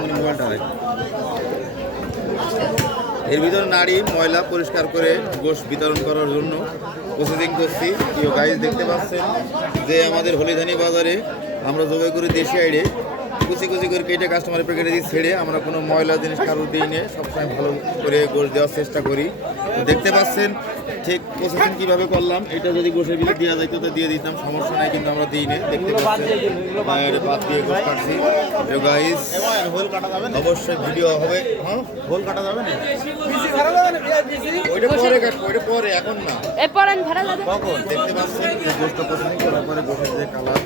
এমনি মোবাইলটা হয়। এর ভিতরে নাড়ি ময়লা পরিষ্কার করে গোশ বিতরণ করার জন্য প্রসেসিং করছি। প্রিয় গাইস দেখতে পাচ্ছেন যে আমাদের হলিধানি বাজারে আমরা জবাই করে দেশি আইডে কুচি কুচি করে কেটে কাস্টমারের প্যাকেটে দিয়ে ছেড়ে আমরা কোনো ময়লা জিনিস কারোর দিই নিয়ে সবসময় ভালো করে গোশ দেওয়ার চেষ্টা করি। দেখতে পাচ্ছেন ঠিক প্রসেসিং কীভাবে করলাম। এটা যদি গোশের ভিতরে দেওয়া যাইতো তো দিয়ে দিতাম, সমস্যা নাই, কিন্তু আমরা দিই না। দেখতে পাচ্ছেন বাদ দিয়ে গোশ কাটছি। গাইস অবশ্যই ভিডিও হবে। হ্যাঁ, হোল কাটা যাবে না, ওইটা পরে কাটবো, ওইটা পরে, এখন না। কখন দেখতে পাচ্ছেন যে গোশটা প্রসেসিং করার পরে গোশের যে কালার